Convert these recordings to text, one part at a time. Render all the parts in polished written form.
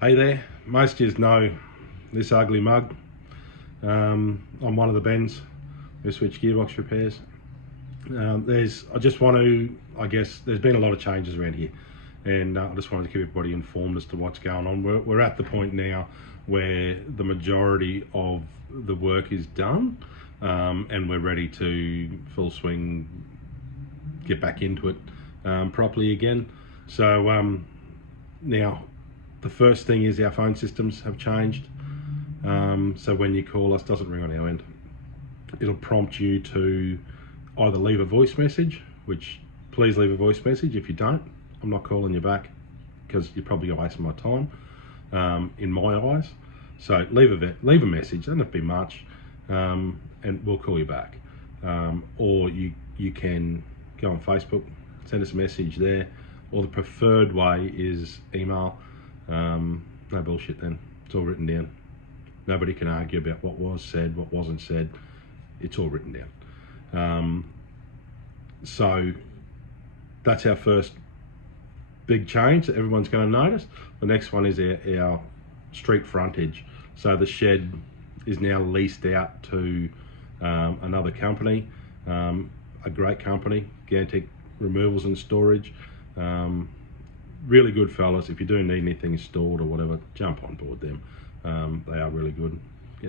Hey there, most of you know this ugly mug. I'm one of the Bens, Ipswich Gearbox repairs. I guess there's been a lot of changes around here, and I just wanted to keep everybody informed as to what's going on. We're at the point now where the majority of the work is done, and we're ready to full swing, get back into it properly again. So now, the first thing is our phone systems have changed. So when you call us, it doesn't ring on our end. It'll prompt you to either leave a voice message, which please leave a voice message. If you don't, I'm not calling you back because you're probably wasting my time in my eyes. So leave a message, doesn't have to be much, and we'll call you back. Or you can go on Facebook, send us a message there, or the preferred way is email. No bullshit then, it's all written down. Nobody can argue about what was said, what wasn't said. It's all written down. So that's our first big change that everyone's going to notice. The next one is our street frontage. So the shed is now leased out to another company, a great company, Gantic Removals and Storage. Really good fellas. If you do need anything stored or whatever, jump on board them. They are really good.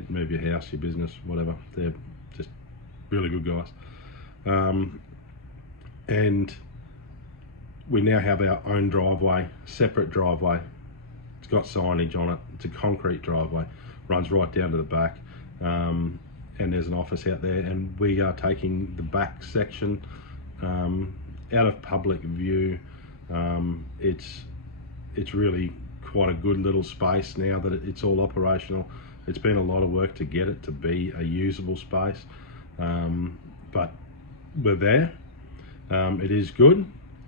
Move your house, your business, whatever. They're just really good guys. And we now have our own driveway, separate driveway. It's got signage on it. It's a concrete driveway, runs right down to the back. And there's an office out there, and we are taking the back section out of public view. It's really quite a good little space now that it's all operational. It's been a lot of work to get it to be a usable space, but we're there. It is good.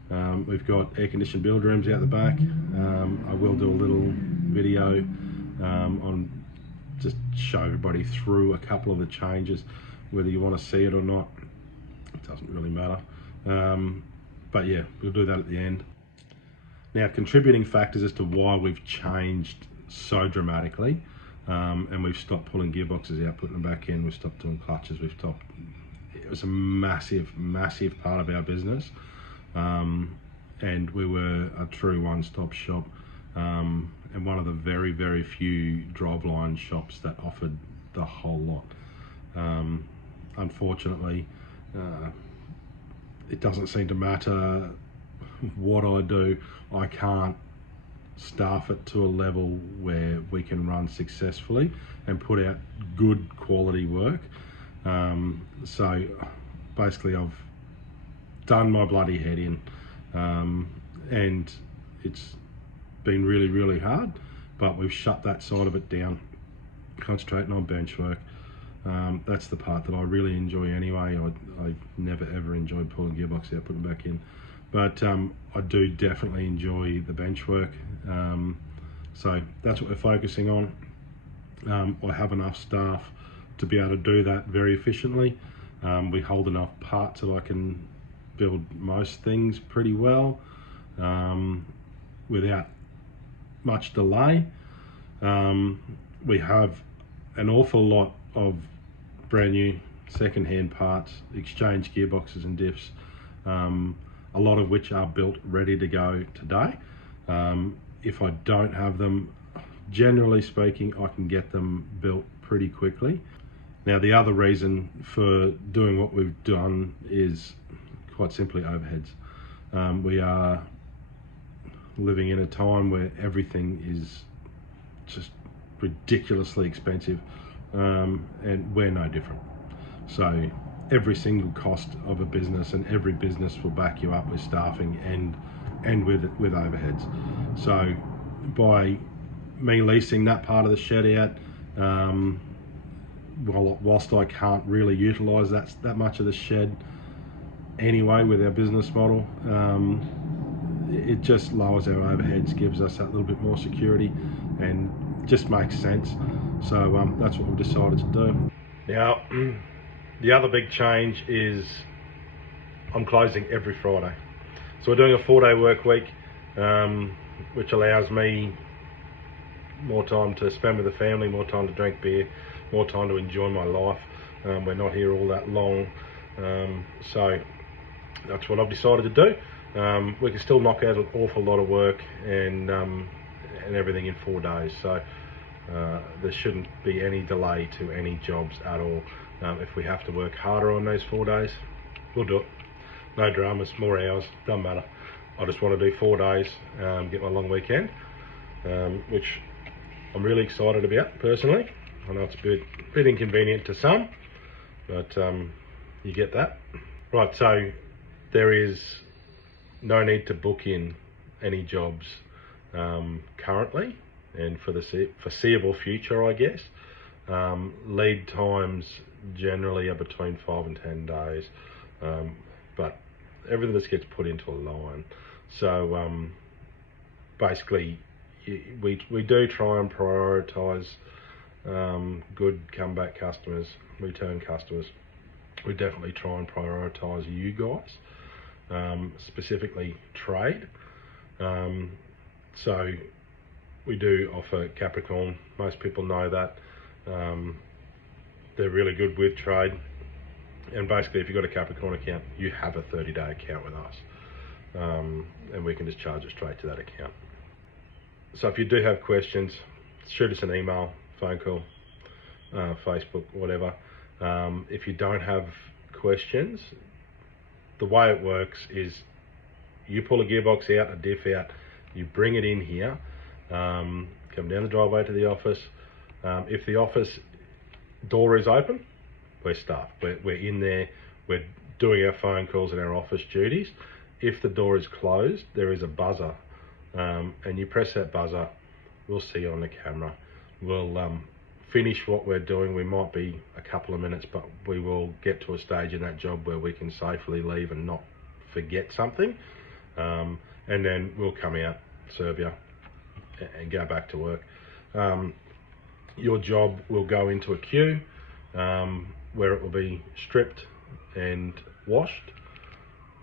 We've got air-conditioned build rooms out the back. I will do a little video on just show everybody through a couple of the changes, whether you want to see it or not. It doesn't really matter. But yeah, we'll do that at the end. Now, contributing factors as to why we've changed so dramatically, and we've stopped pulling gearboxes out, putting them back in, we've stopped doing clutches, it was a massive part of our business, and we were a true one-stop shop, and one of the very few driveline shops that offered the whole lot. Unfortunately, it doesn't seem to matter what I do, I can't staff it to a level where we can run successfully and put out good quality work. So basically I've done my bloody head in, and it's been really hard, but we've shut that side of it down, concentrating on bench work. That's the part that I really enjoy anyway. I never ever enjoyed pulling gearbox out, putting them back in, but I do definitely enjoy the bench work. So that's what we're focusing on. I have enough staff to be able to do that very efficiently. We hold enough parts that I can build most things pretty well without much delay. We have an awful lot of brand new second-hand parts, exchange gearboxes and diffs, a lot of which are built ready to go today. If I don't have them, generally speaking, I can get them built pretty quickly. Now, the other reason for doing what we've done is quite simply overheads. We are living in a time where everything is just ridiculously expensive, and we're no different. So every single cost of a business, and every business will back you up with staffing and with overheads. So by me leasing that part of the shed out, whilst I can't really utilise that much of the shed anyway with our business model, it just lowers our overheads, gives us that little bit more security, and just makes sense. So that's what we've decided to do. Now, the other big change is I'm closing every Friday. So we're doing a 4-day work week, which allows me more time to spend with the family, more time to drink beer, more time to enjoy my life. We're not here all that long, so that's what I've decided to do. We can still knock out an awful lot of work and everything in 4 days, so there shouldn't be any delay to any jobs at all. If we have to work harder on those 4 days, we'll do it. No dramas, more hours, doesn't matter. I just want to do 4 days, get my long weekend, which I'm really excited about personally. I know it's a bit inconvenient to some, but you get that. Right, so there is no need to book in any jobs currently and for the foreseeable future, I guess. Lead times generally are between 5 and 10 days, but everything just gets put into a line. So basically, we do try and prioritise good comeback customers, return customers. We definitely try and prioritise you guys, specifically trade. So we do offer Capricorn. Most people know that. They're really good with trade. And basically, if you've got a Capricorn account, you have a 30-day account with us. And we can just charge it straight to that account. So if you do have questions, shoot us an email, phone call, Facebook, whatever. If you don't have questions, the way it works is you pull a gearbox out, a diff out, you bring it in here, come down the driveway to the office. If the office door is open, we're staffed. We're in there, we're doing our phone calls and our office duties. If the door is closed, there is a buzzer, and you press that buzzer, we'll see you on the camera. We'll finish what we're doing. We might be a couple of minutes, but we will get to a stage in that job where we can safely leave and not forget something, and then we'll come out, serve you, and go back to work. Your job will go into a queue where it will be stripped and washed.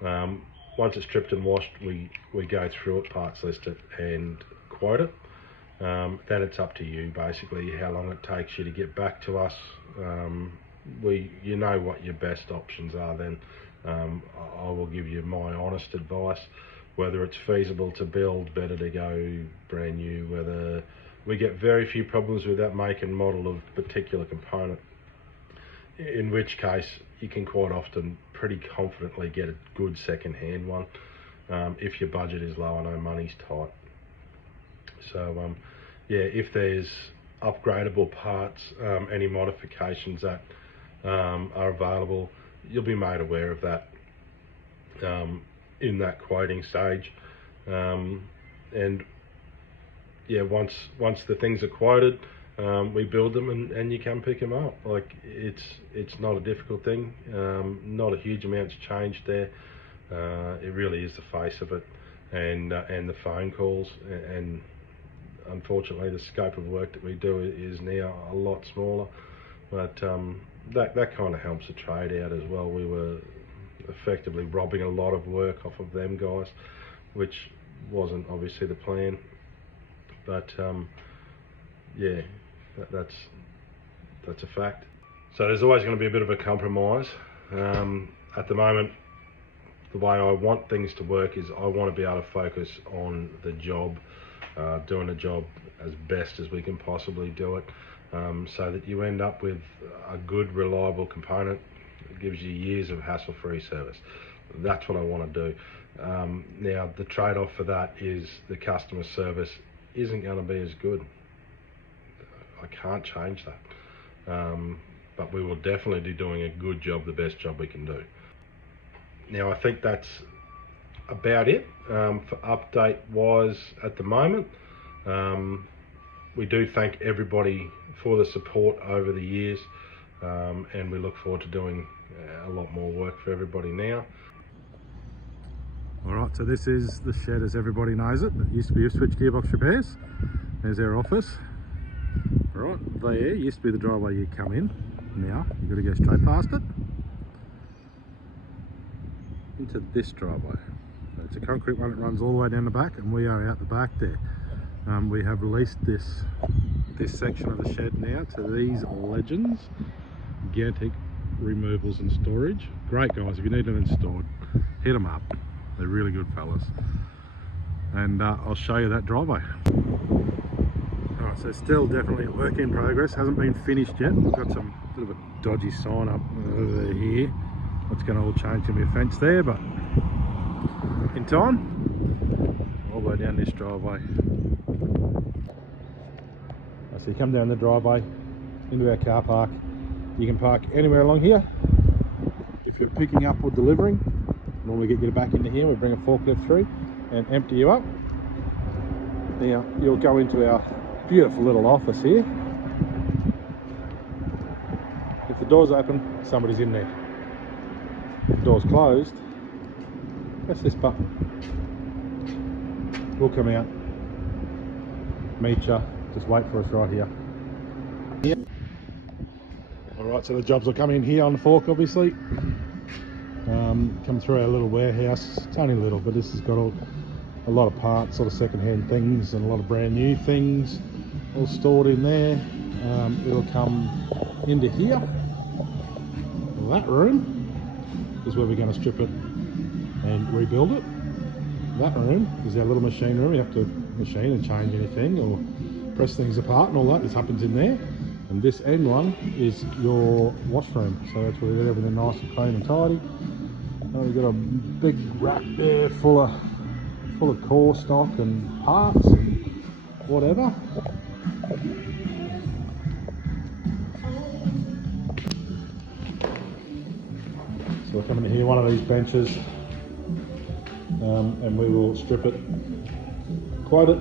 Once it's stripped and washed, we go through it, parts list it and quote it. Then it's up to you basically how long it takes you to get back to us. You know what your best options are then. I will give you my honest advice, whether it's feasible to build, better to go brand new, whether we get very few problems with that make and model of particular component, in which case you can quite often pretty confidently get a good second-hand one if your budget is low and no money's tight. So yeah, if there's upgradable parts, any modifications that are available, you'll be made aware of that in that quoting stage. And yeah, once the things are quoted, we build them and you can pick them up. Like it's not a difficult thing. Not a huge amount's changed there. It really is the face of it, and the phone calls, and unfortunately the scope of work that we do is now a lot smaller. But that kind of helps the trade out as well. We were effectively robbing a lot of work off of them guys, which wasn't obviously the plan. But yeah, that's a fact. So there's always going to be a bit of a compromise. At the moment, the way I want things to work is I want to be able to focus on the job, doing the job as best as we can possibly do it, so that you end up with a good, reliable component that gives you years of hassle-free service. That's what I want to do. Now, the trade-off for that is the customer service isn't going to be as good. I can't change that. But we will definitely be doing a good job, the best job we can do. Now, I think that's about it for update-wise at the moment. We do thank everybody for the support over the years, and we look forward to doing a lot more work for everybody now. Alright, so this is the shed as everybody knows it. It used to be Ipswich Gearbox Repairs. There's our office. Right, there used to be the driveway you come in. Now, you've got to go straight past it into this driveway. So it's a concrete one that runs all the way down the back, and we are out the back there. We have leased this section of the shed now to these legends, Gearbox Removals and Storage. Great guys. If you need them installed, hit them up. They're really good fellas. And I'll show you that driveway. Alright, so still definitely a work in progress. Hasn't been finished yet. We've got some bit of a dodgy sign up over here. It's going to all change to be a fence there, but in time, all the way down this driveway. So you come down the driveway into our car park. You can park anywhere along here. If you're picking up or delivering, normally get you back into here. We bring a forklift through and empty you up. Now you'll go into our beautiful little office here. If the door's open, somebody's in there. If the door's closed, press this button. We'll come out, meet you. Just wait for us right here. Alright, so the jobs will come in here on the fork, obviously. Come through our little warehouse. It's only little, but this has got a lot of parts, sort of second-hand things and a lot of brand new things all stored in there. It'll come into here. That room is where we're going to strip it and rebuild it. That room is our little machine room. You have to machine and change anything or press things apart and all that. This happens in there. And this end one is your washroom. So that's where we get everything nice and clean and tidy. We've got a big rack there full of core stock and parts and whatever. So we're coming to here, one of these benches, and we will strip it, quote it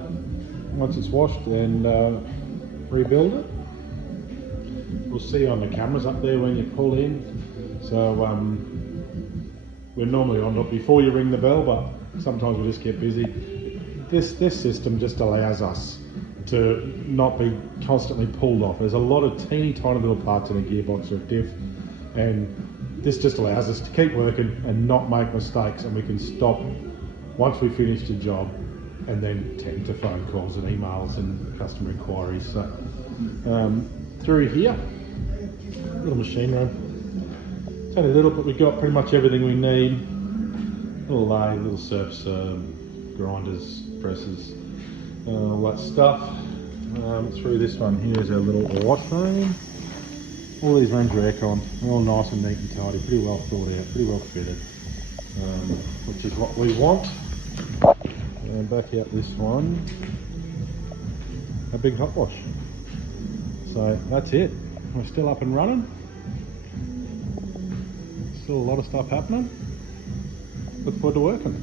once it's washed, and rebuild it. We'll see on the cameras up there when you pull in. So we're normally on it before you ring the bell, but sometimes we just get busy. This system just allows us to not be constantly pulled off. There's a lot of teeny tiny little parts in a gearbox or a diff, and this just allows us to keep working and not make mistakes, and we can stop once we finish the job and then tend to phone calls and emails and customer inquiries. So through here, little machine room. It's only little, but we've got pretty much everything we need. Little lathe, little surfs, grinders, presses, all that stuff. Through this one here is our little washroom. All these rooms are aircon. They're all nice and neat and tidy, pretty well thought out, pretty well fitted, which is what we want. And back out this one, a big hot wash. So that's it. We're still up and running. Still a lot of stuff happening. Look forward to working.